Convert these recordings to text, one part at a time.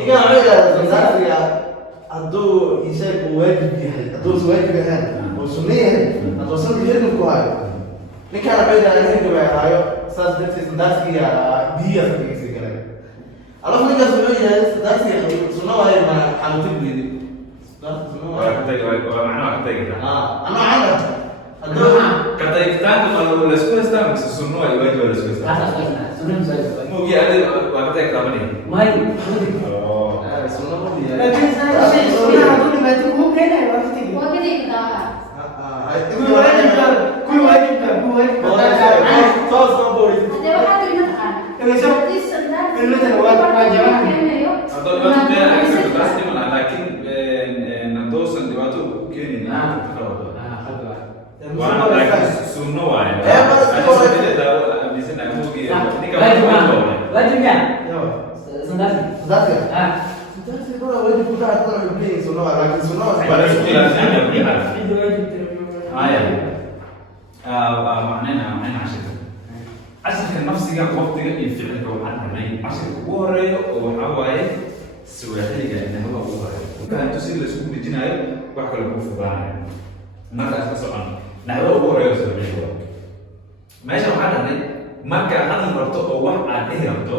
ninka aniga sandaasiga hadduu isaga waajib yahay hadduu waajib yahay oo sunno yahay hadduu sunno yahay ku hayo ninkaan bayda inuu hayo saas dadka sandaasiga biya fadhiisi galay alafu ninka sunno yahay sandaasiga sunno waaye ma xanuun bidi sunno waaye waa macnaha ka tagay ana ana hadduu ka tagtaan oo la isku haystaa mise sunno ay waajib la isku haystaa sunno misal moogi aday waa ka tagay tabani may sunno ma diyaar لكن سنة هذول ما تقوم هنا وقت تجي وكذا كده كل واحد كل واحد كل واحد خلاص ما بوري ده واحد المتقن إذا شوف المثل واجب atau waktu dia ekspert pasti mana lakin nandosan di waktu kini wah lakin sunno wae ada tidak tahu bisa nak mungkin ini kalau wajibnya ya sendasi sandaasiga ah sandaasiga bro wajib ku tahay kalau bikin sunno laakiin sunno pada sekilasnya ada pilihan itu wajib ayah معناها عشان نفسي وقت ينفعل وعن عمي عشان وري وحواي سواحلي إنه هو وري وكان تسير لسوق الجناية وحكي له في ضاني مرة أساسا نحن وري وسوي ماشي وحنا ما كان هذا مرتو أو واحد عليه مرتو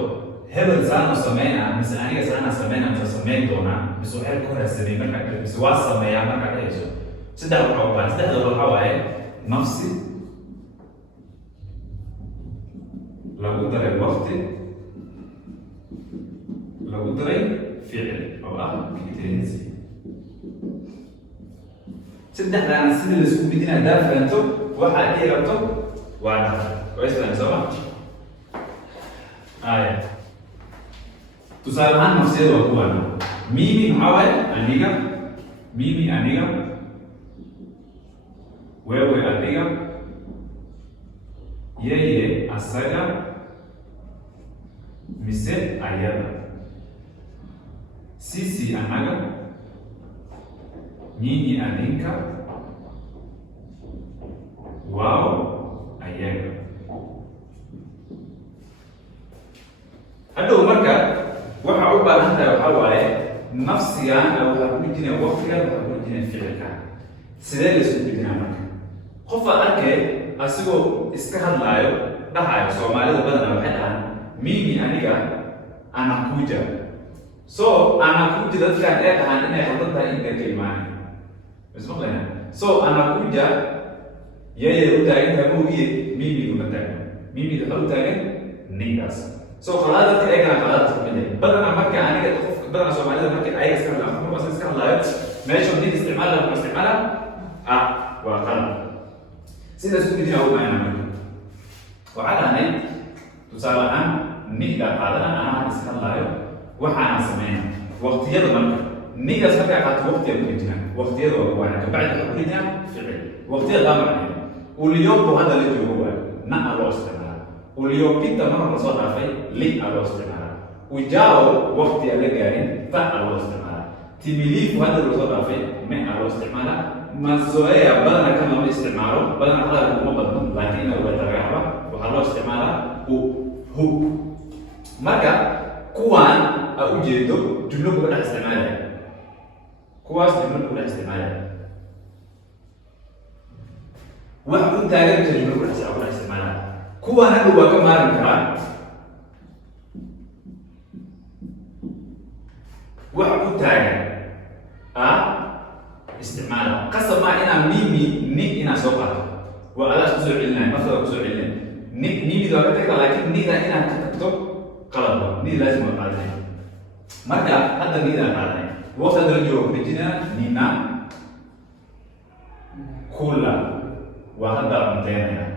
هبل زانو سمينا مثلا زانا سمينا مثلا دونا بسوحل كورة سري مرة بسواس سمينا مرة إيش سده الحوار سده الحوار نفسي لو قدر الوقت لو قدر فعل أو كتير سدح لأن سيد الأسبوع بدينا دافع أنتو واحد إيه ربطو واحد كويس لأن سوا تسأل عن نفسي وقوانا ميمي محاول أنيقا ميمي أنيقا wewe aniga yeye asaga mise ayada sisi anaga nyinyi aninka wao ayaga hadhow marka waxa u baahan tahay waxa waaye nafsigan waxa ku jira waqtiga waxa ku jira ficilka sidee la isku bidinaa marka qof arkay asigoo iska hadlaayo dhahayo Soomaalida badan waxay dhahaan mimi aniga anakuja so anakuja dadkan ay dhahaan inay hadalta inta kalimaan ismaqlayna so anakuja yeye u taagan tahay moogi mimi u taagan mimi da u taagan ninkaas so qalaadada ay kana qalaadada kamid badan marka aniga qof badan Soomaalida marka ay iska hadlaan ma iska hadlaayo meesha nin isticmaala waa qalad sida isku jira oo macna waxaa dhahay tusaale ahaan niga qaadana aan iska laayo waxaan sameeyay waqtiyada marka nigaas marka qaato waqtiga ku jira waqtiyada waa ka bacda ku jira ficil waqtiyada dhammaan uliyoob hada la joogo na alo isticmaala uliyoob inta marka soo dhaafay li alo isticmaala ujao waqti la gaarin fa alo isticmaala timiliif hada la soo dhaafay ma alo isticmaala mazoea badana kama loo isticmaalo badana hadalka kuma badno laakiin inuu wadaagaaba waxaa loo isticmaalaa hu marka kuwaan a ujeedo jumlo kuga dhex isticmaalaya kuwaas jumlo kuga dhex isticmaalaya wax u taagan jira jumlo kuga dhex isticmaalaya kuwaan hadhow waa ka maarin karaa wax u taagan استعماله قسم ما إنا ميمي ني إنا سوقته وعلى كسر علنا مثلا كسر علنا ني إذا كتبت لكن ني إذا إنا كتبت قلبه ني لازم أقاله مرجع هذا ني إذا قاله وقت الرجوع بيجينا نينا كلا وهذا متينا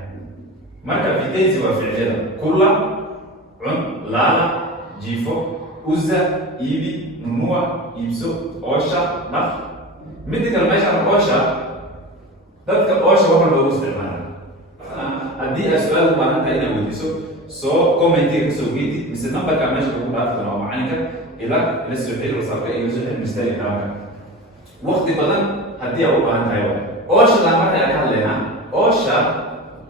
مرجع في تيزي وفي الجنة كلا عن لا جيفو أوزا إيبي نموا إبسو أوشا نف medical measure OSHA dadka OSHA waxa loogu isticmaalaa haddii su'aal u baahan tahay inaad weydiiso soo commentiga kasoo geedi mise numberka meesha lagu dhaafi karo macalinka ilaa la soo xiri wasaaqa iyo soo xiri mistari qaabka waqti badan haddii aad u baahan tahay OSHA la marka ay ka hadlaynaa OSHA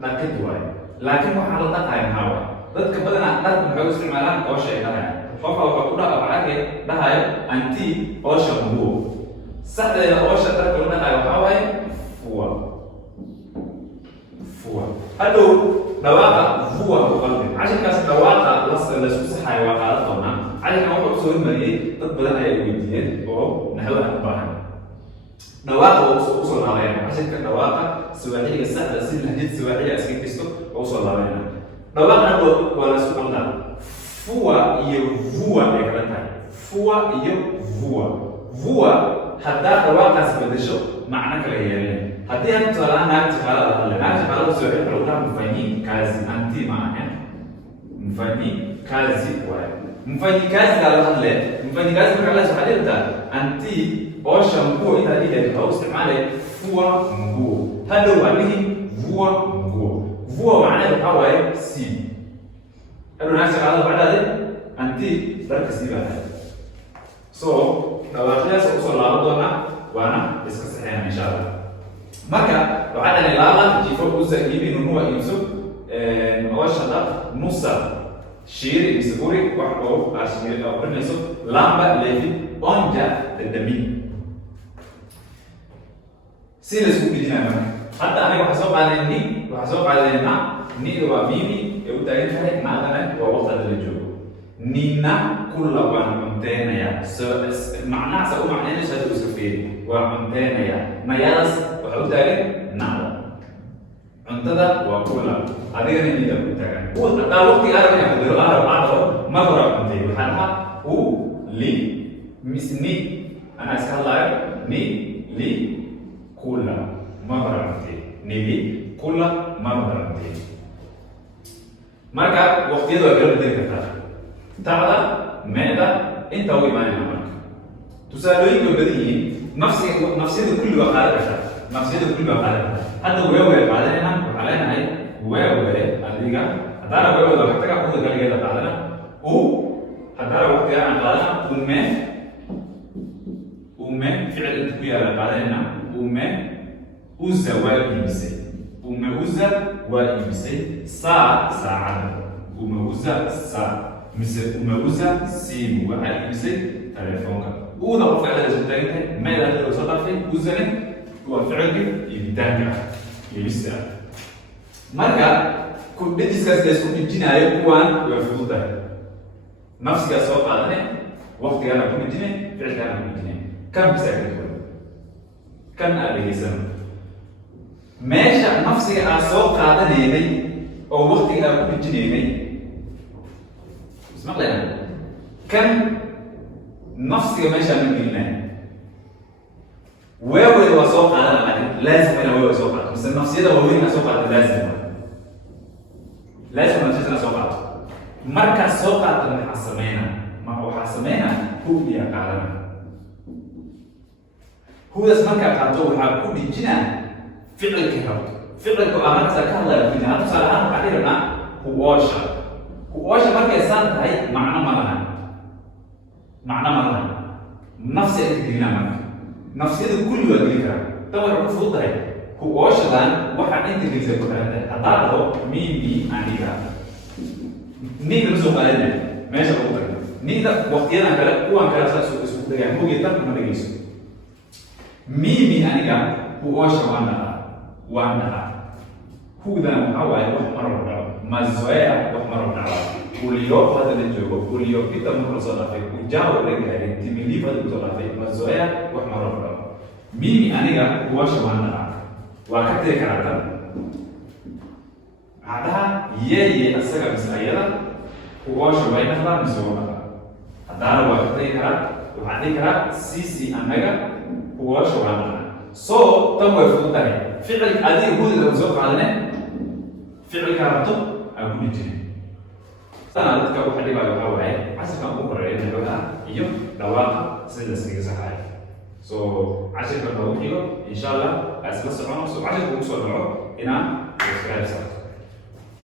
dhaqid waaye laakiin waxaa la dhaqaaya maxaa waaye dadka badanaa dharka maxay u isticmaalaan OSHA ay dhaqayaan qofka wuxuu ku dhaqaaqay dhahayo anti osha nguo saxdeeda osha dharka lagu dhaqayo waxaa waaye fua hadhow dhawaaqa fua ku qalbi cashirkaas dhawaaqa laisku saxayo waa qaadan doonaa cashirkan wuxuu usoo hormariyey dad badan ayaa weydiiyeen oo naxwaha u baahan dhawaaqa usoo laabayna cashirka dhawaaqa sawaaxiliga saxda si lahjad sawaaxiliga iska kisto oo usoo laabayna dhawaaqa hadhow waa laisku qaldaa fua iyo vua ay kala tahay fua iyo vua haddaa dhawaaqaas bedesho macno kala yeeleen haddii aan tusaalahaan naag shaqaala la hadle naag shaqaala usoo xil lagu dhaha mfanyi kazi anti maahan mfanyi kazi waaye mfanyi kazi gaa la hadle mfanyi kazi marka la waxaa dhirtaa anti osha nguo intaa dhihi waxaa u isticmaalay fua nguo hadhow waa dhihi vua nguo vua macnaheed waxaa waaye siib hadhow naag shaqaalada waxaa dhahday anti dharka siibahay so dhawaaqyaas usoo laaban doonaa waana iska saxeeyaan insha allah marka waxaa dhani laala jifo usa iibi nunua iibso oshada nusa shiiri isburi wax oo ashiri oo qrinayso lamba leefi onja dadami si la isku dhijinaa marka hadda aniga waxaa soo qaadayna ni waa mimi ee u taagan tahay maadana waa waqtada la joogo nina kulla waan cunteynaya macnaha sa u macneynayso hadda iska fiiri waa cunteynaya nayadas waxa u taagan nacda cuntada waa kulla adigana nida u taagan hadaa waqtiga arab inaa bedelo arab cadro ma hora cuntay waxaa dhaha u li misni anaa iska hadlaayo ni li kulla ma hora cuntay ni li kulla ma hora cuntay marka waqtiyada waa kala bedeli kartaa tacda meeda inta ugu imaanayna marka tusaalooyinka badan yihiin nafsiyada kulli waa qaadan kartaa hadda weewe qaadanayna waxaa leenahay weewe adiga haddaana weeweda wax taga uda kaligeeda qaadana u haddaana waqtiga aan qaadana ume ficil inta ku yaala qaadanayna ume uza waa iibisay saa saacada ume uza saa mise umeuza simu waxaa iibisay telefoonka uuda qofka ala soo taagan tahay meel hadda soo dhaafay uzane waa ficilka iibitaanka iibista marka ku dhajiskaas la isku dhijinaayo kuwaan waa fududahay nafsigaa soo qaadane waqtigaana ku dhijine ficilkaana ku dhijine kan bisaa ka duwan kan aad dhegeysano meesha nafsiga aad soo qaadanaynay oo waqtiga aad ku dhijinaynay مقلنا كم نفسي ماشي من قلنا وين وسوق على لازم انا وين وسوق على بس النفسيه ده وين اسوق على لازم نجينا سوق على مركز سوق على حسمينا ما هو حسمينا هو يا قالنا هو اسمك قالته حق كل جنا فعل كلامك كهلا في جهات صراحه علينا هو واشر وش مركز سان هاي معنى مرة نفس الكلام نفس كل وجهه ترى المفروض هاي هو وش لان واحد انت اللي زي كده هذا ميمي انيكا نيجي نسوق علينا ماشي بقول نيجي وقتنا كده هو ان كده اسمه ده هو يتم ما نجيس ميمي انيكا هو وش وانا هو ده محاول مرة mazoea wax maro dhaca kuliyo hada la joogo kuliyo kita marka soo dhaafay ujaao la gaaray timilifa soo dhaafay mazoea wax maro dhaca mimi aniga kuwa shawana waa ka tiri karata hada yeye asaga misayada kuwa shawayna la misoo hadana waa ka tiri karata waxa tiri karata sisi anaga kuwa shawana so tan way fududahay ficil adiga gudaha soo qaadane ficil karabto أقول لك أنا أذكر واحد يبغى يحاول عشان كم أقول رأيي نقولها يوم دواء سيد سيد سحاي so عشان كم أقول إن شاء الله أسمع سمعنا so عشان كم سؤال هنا subscribe